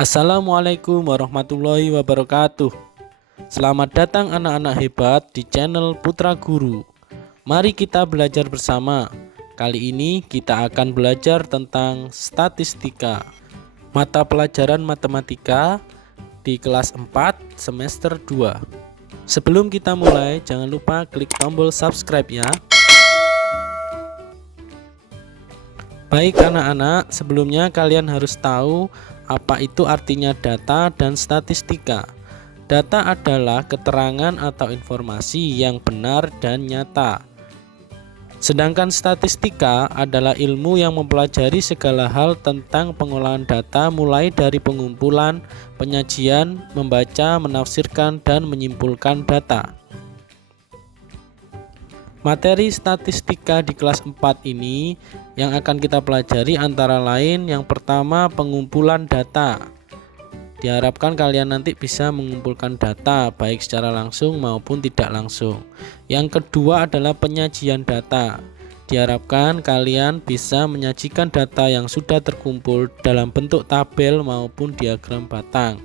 Assalamualaikum warahmatullahi wabarakatuh. Selamat datang anak-anak hebat di channel Putra Guru. Mari kita belajar bersama. Kali ini kita akan belajar tentang statistika, mata pelajaran matematika di kelas 4 semester 2. Sebelum kita mulai, jangan lupa klik tombol subscribe ya. Baik anak-anak, sebelumnya kalian harus tahu apa itu artinya data dan statistika. Data adalah keterangan atau informasi yang benar dan nyata. Sedangkan statistika adalah ilmu yang mempelajari segala hal tentang pengolahan data mulai dari pengumpulan, penyajian, membaca, menafsirkan, dan menyimpulkan data. Materi statistika di kelas 4 ini yang akan kita pelajari antara lain yang pertama pengumpulan data. Diharapkan kalian nanti bisa mengumpulkan data baik secara langsung maupun tidak langsung. Yang kedua adalah penyajian data. Diharapkan kalian bisa menyajikan data yang sudah terkumpul dalam bentuk tabel maupun diagram batang.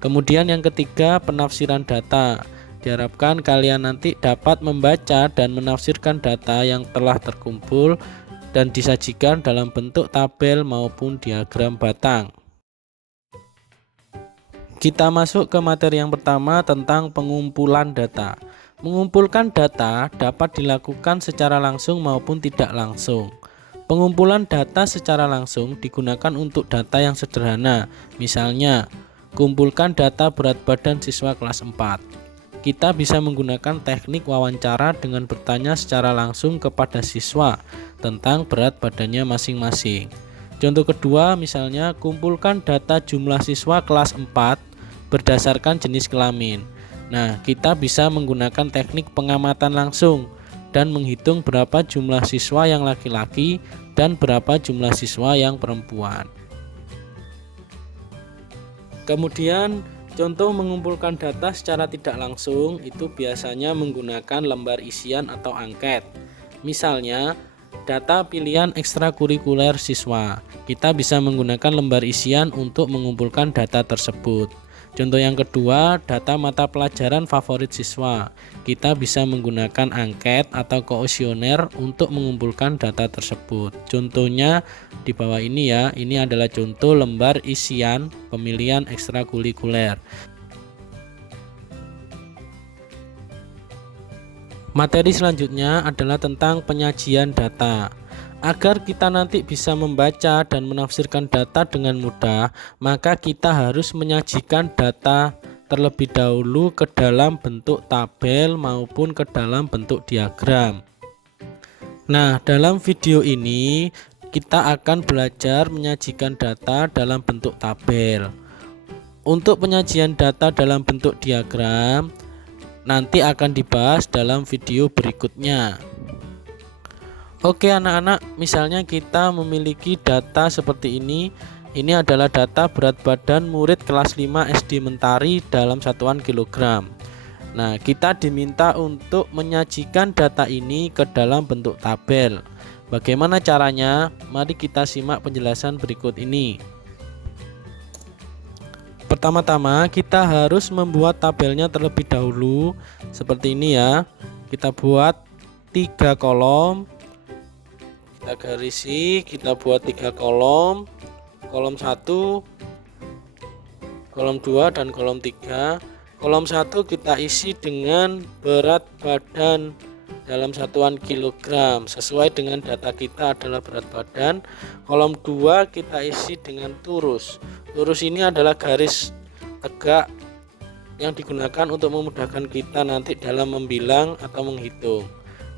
Kemudian yang ketiga penafsiran data. Diharapkan kalian nanti dapat membaca dan menafsirkan data yang telah terkumpul dan disajikan dalam bentuk tabel maupun diagram batang. Kita masuk ke materi yang pertama tentang pengumpulan data. Mengumpulkan data dapat dilakukan secara langsung maupun tidak langsung. Pengumpulan data secara langsung digunakan untuk data yang sederhana. Misalnya, kumpulkan data berat badan siswa kelas 4. Kita bisa menggunakan teknik wawancara dengan bertanya secara langsung kepada siswa tentang berat badannya masing-masing. Contoh kedua, misalnya kumpulkan data jumlah siswa kelas 4 berdasarkan jenis kelamin. Nah, kita bisa menggunakan teknik pengamatan langsung dan menghitung berapa jumlah siswa yang laki-laki dan berapa jumlah siswa yang perempuan. Kemudian contoh mengumpulkan data secara tidak langsung itu biasanya menggunakan lembar isian atau angket. Misalnya, data pilihan ekstrakurikuler siswa. Kita bisa menggunakan lembar isian untuk mengumpulkan data tersebut. Contoh yang kedua, data mata pelajaran favorit siswa. Kita bisa menggunakan angket atau kuesioner untuk mengumpulkan data tersebut. Contohnya di bawah ini ya, ini adalah contoh lembar isian pemilihan ekstrakurikuler. Materi selanjutnya adalah tentang penyajian data. Agar kita nanti bisa membaca dan menafsirkan data dengan mudah, maka kita harus menyajikan data terlebih dahulu ke dalam bentuk tabel maupun ke dalam bentuk diagram. Nah, dalam video ini kita akan belajar menyajikan data dalam bentuk tabel. Untuk penyajian data dalam bentuk diagram nanti akan dibahas dalam video berikutnya. Oke anak-anak, misalnya kita memiliki data seperti ini. Ini adalah data berat badan murid kelas 5 SD Mentari dalam satuan kilogram. Nah, kita diminta untuk menyajikan data ini ke dalam bentuk tabel. Bagaimana caranya? Mari kita simak penjelasan berikut ini. Pertama-tama kita harus membuat tabelnya terlebih dahulu. Seperti ini ya. Kita buat 3 kolom. Kita garisi, kita buat 3 kolom. Kolom 1, kolom 2, dan kolom 3. Kolom 1 kita isi dengan berat badan dalam satuan kilogram sesuai dengan data kita adalah berat badan. Kolom 2 kita isi dengan turus. Turus ini adalah garis tegak yang digunakan untuk memudahkan kita nanti dalam membilang atau menghitung.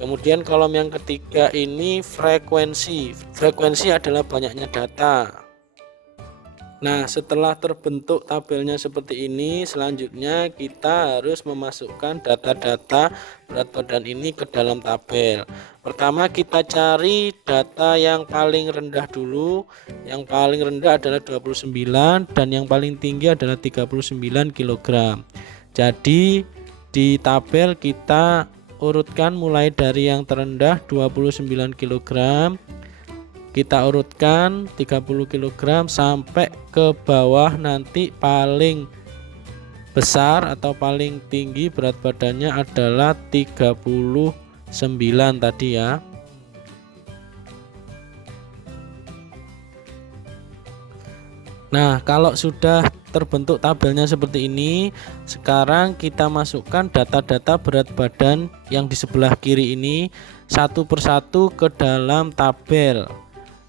Kemudian kolom yang ketiga ini frekuensi. Frekuensi adalah banyaknya data. Nah, setelah terbentuk tabelnya seperti ini, selanjutnya kita harus memasukkan data-data berat badan ini ke dalam tabel. Pertama kita cari data yang paling rendah dulu. Yang paling rendah adalah 29 dan yang paling tinggi adalah 39 kg. Jadi di tabel kita urutkan mulai dari yang terendah 29 kg kita urutkan 30 kg sampai ke bawah, nanti paling besar atau paling tinggi berat badannya adalah 39 tadi ya. Nah, kalau sudah terbentuk tabelnya seperti ini, sekarang kita masukkan data-data berat badan yang di sebelah kiri ini satu persatu ke dalam tabel.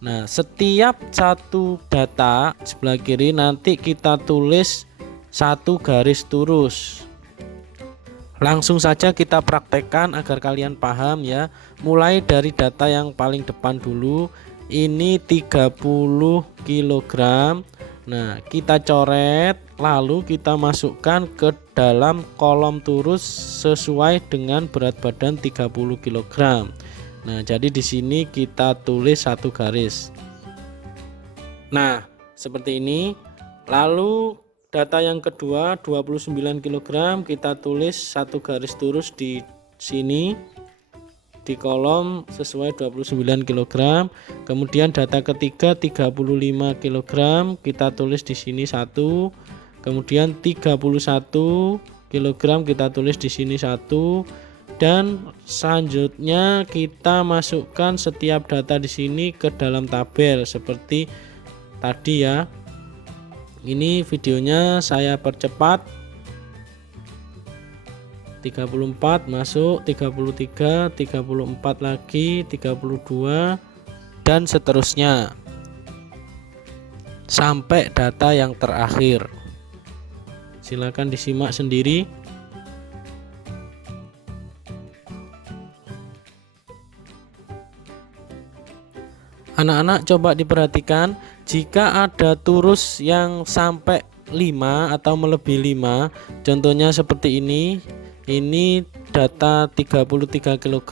Nah, setiap satu data sebelah kiri nanti kita tulis satu garis lurus. Langsung saja kita praktekkan agar kalian paham ya. Mulai dari data yang paling depan dulu. Ini 30 kg. Nah, kita coret lalu kita masukkan ke dalam kolom lurus sesuai dengan berat badan 30 kg. Nah, jadi di sini kita tulis satu garis. Nah, seperti ini. Lalu data yang kedua 29 kg kita tulis satu garis lurus di sini di kolom sesuai 29 kg. Kemudian data ketiga 35 kg kita tulis di sini satu. Kemudian 31 kg kita tulis di sini satu. Dan selanjutnya kita masukkan setiap data di sini ke dalam tabel seperti tadi ya. Ini videonya saya percepat. 34 masuk, 33, 34 lagi, 32 dan seterusnya sampai data yang terakhir. Silakan disimak sendiri. Anak-anak coba diperhatikan, jika ada turus yang sampai 5 atau melebihi 5, contohnya seperti ini data 33 kg,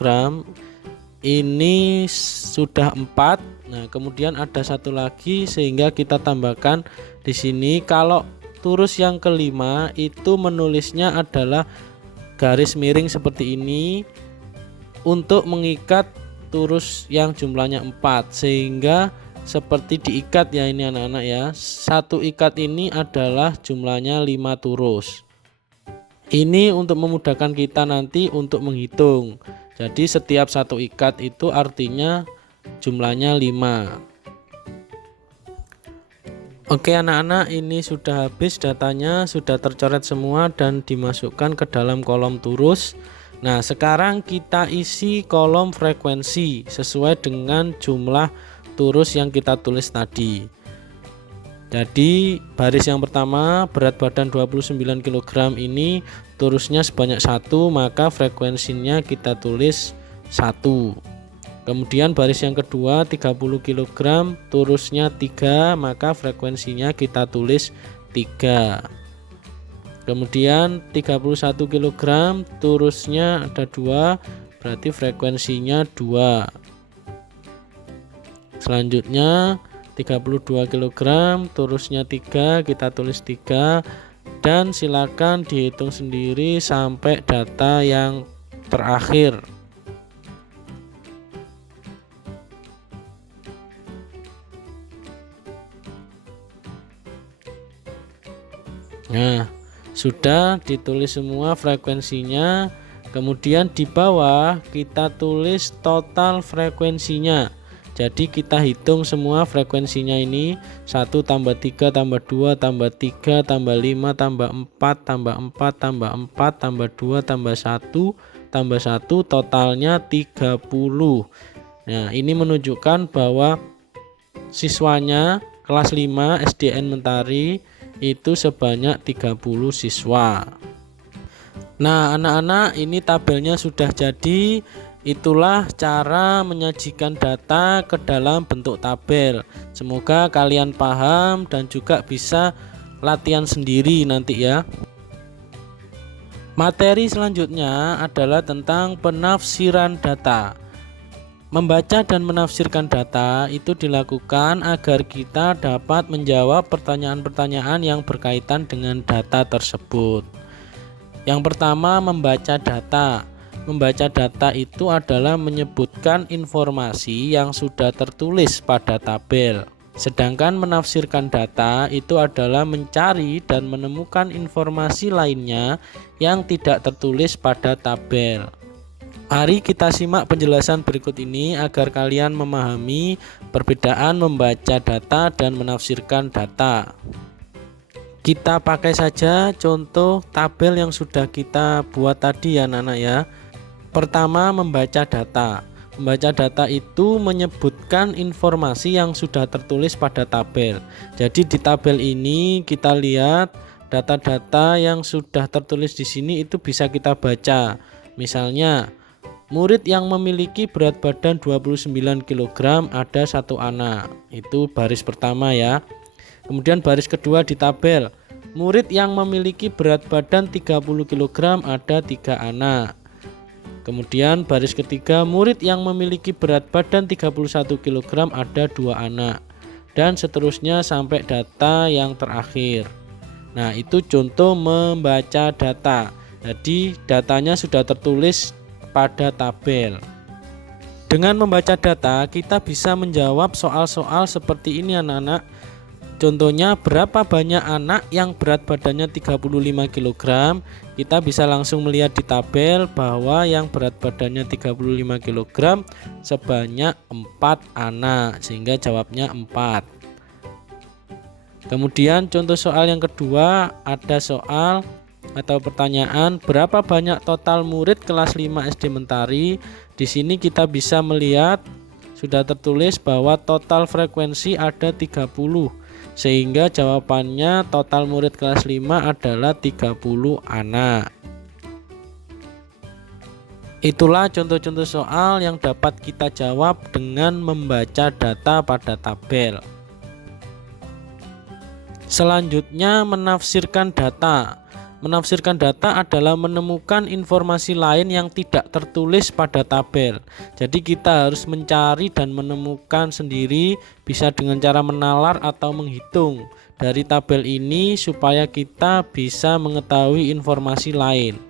ini sudah 4. Nah, kemudian ada satu lagi sehingga kita tambahkan di sini. Kalau turus yang kelima itu menulisnya adalah garis miring seperti ini untuk mengikat turus yang jumlahnya 4, sehingga seperti diikat ya ini anak-anak ya. Satu ikat ini adalah jumlahnya 5 turus. Ini untuk memudahkan kita nanti untuk menghitung. Jadi setiap satu ikat itu artinya jumlahnya 5. Oke anak-anak, ini sudah habis datanya, sudah tercoret semua dan dimasukkan ke dalam kolom turus. Nah, sekarang kita isi kolom frekuensi sesuai dengan jumlah turus yang kita tulis tadi. Jadi baris yang pertama berat badan 29 kg ini turusnya sebanyak 1, maka frekuensinya kita tulis 1. Kemudian baris yang kedua 30 kg turusnya 3, maka frekuensinya kita tulis 3. Kemudian 31 kg turusnya ada 2, berarti frekuensinya 2. Selanjutnya 32 kg turusnya 3, kita tulis 3. Dan silakan dihitung sendiri sampai data yang terakhir. Nah, sudah ditulis semua frekuensinya. Kemudian di bawah kita tulis total frekuensinya. Jadi kita hitung semua frekuensinya ini 1 tambah 3 tambah 2 tambah 3 tambah 5 tambah 4 tambah 4 tambah 4 tambah 2 tambah 1 tambah 1 totalnya 30. Nah, ini menunjukkan bahwa siswanya kelas 5 SDN Mentari itu sebanyak 30 siswa. Nah anak-anak, ini tabelnya sudah jadi. Itulah cara menyajikan data ke dalam bentuk tabel. Semoga kalian paham dan juga bisa latihan sendiri nanti ya. Materi selanjutnya adalah tentang penafsiran data. Membaca dan menafsirkan data itu dilakukan agar kita dapat menjawab pertanyaan-pertanyaan yang berkaitan dengan data tersebut. Yang pertama, membaca data. Membaca data itu adalah menyebutkan informasi yang sudah tertulis pada tabel. Sedangkan menafsirkan data itu adalah mencari dan menemukan informasi lainnya yang tidak tertulis pada tabel. Mari kita simak penjelasan berikut ini agar kalian memahami perbedaan membaca data dan menafsirkan data. Kita pakai saja contoh tabel yang sudah kita buat tadi ya anak-anak ya. Pertama, membaca data. Membaca data itu menyebutkan informasi yang sudah tertulis pada tabel. Jadi di tabel ini kita lihat data-data yang sudah tertulis di sini itu bisa kita baca. Misalnya, murid yang memiliki berat badan 29 kg ada 1 anak. Itu baris pertama ya. Kemudian baris kedua di tabel, murid yang memiliki berat badan 30 kg ada 3 anak. Kemudian baris ketiga, murid yang memiliki berat badan 31 kg ada 2 anak. Dan seterusnya sampai data yang terakhir. Nah, itu contoh membaca data. Jadi datanya sudah tertulis pada tabel. Dengan membaca data kita bisa menjawab soal-soal seperti ini anak-anak. Contohnya, berapa banyak anak yang berat badannya 35 kg? Kita bisa langsung melihat di tabel bahwa yang berat badannya 35 kg sebanyak 4 anak, sehingga jawabnya 4. Kemudian contoh soal yang kedua, ada soal atau pertanyaan, berapa banyak total murid kelas 5 SD Mentari? Di sini kita bisa melihat sudah tertulis bahwa total frekuensi ada 30, sehingga jawabannya total murid kelas 5 adalah 30 anak. Itulah contoh-contoh soal yang dapat kita jawab dengan membaca data pada tabel. Selanjutnya, menafsirkan data. Menafsirkan data adalah menemukan informasi lain yang tidak tertulis pada tabel. Jadi kita harus mencari dan menemukan sendiri, bisa dengan cara menalar atau menghitung dari tabel ini supaya kita bisa mengetahui informasi lain.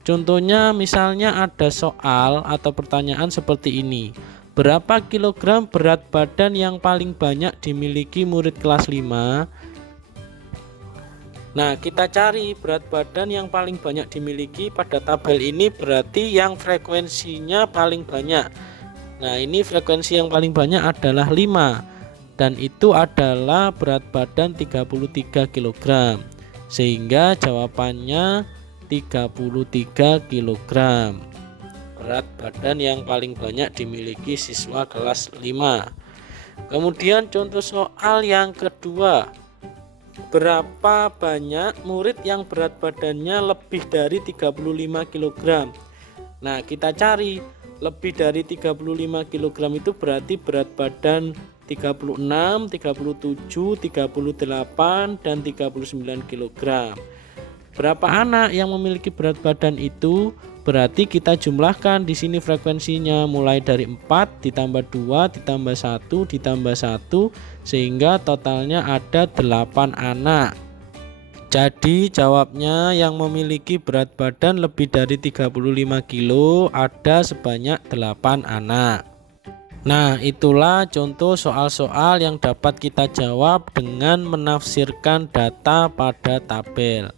Contohnya misalnya ada soal atau pertanyaan seperti ini. Berapa kilogram berat badan yang paling banyak dimiliki murid kelas 5? Nah, kita cari berat badan yang paling banyak dimiliki pada tabel ini berarti yang frekuensinya paling banyak. Nah, ini frekuensi yang paling banyak adalah 5 dan itu adalah berat badan 33 kg. Sehingga jawabannya 33 kg. Berat badan yang paling banyak dimiliki siswa kelas 5. Kemudian contoh soal yang kedua. Berapa banyak murid yang berat badannya lebih dari 35 kg? Nah, kita cari lebih dari 35 kg itu berarti berat badan 36, 37, 38, dan 39 kg. Berapa anak yang memiliki berat badan itu? Berarti kita jumlahkan di sini frekuensinya mulai dari 4 ditambah 2 ditambah 1 ditambah 1 sehingga totalnya ada 8 anak. Jadi jawabnya yang memiliki berat badan lebih dari 35 kilo ada sebanyak 8 anak. Nah, itulah contoh soal-soal yang dapat kita jawab dengan menafsirkan data pada tabel.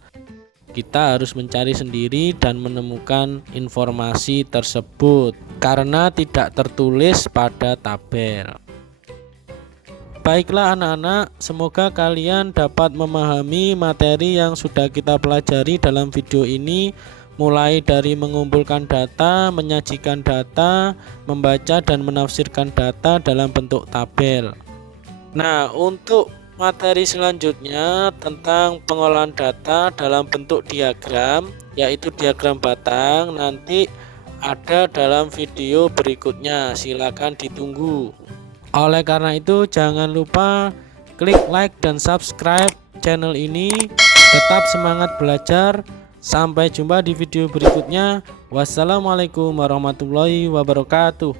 Kita harus mencari sendiri dan menemukan informasi tersebut karena tidak tertulis pada tabel. Baiklah anak-anak, semoga kalian dapat memahami materi yang sudah kita pelajari dalam video ini, mulai dari mengumpulkan data, menyajikan data, membaca dan menafsirkan data dalam bentuk tabel. Nah, untuk materi selanjutnya tentang pengolahan data dalam bentuk diagram, yaitu diagram batang, nanti ada dalam video berikutnya, silakan ditunggu. Oleh karena itu jangan lupa klik like dan subscribe channel ini. Tetap semangat belajar, sampai jumpa di video berikutnya. Wassalamualaikum warahmatullahi wabarakatuh.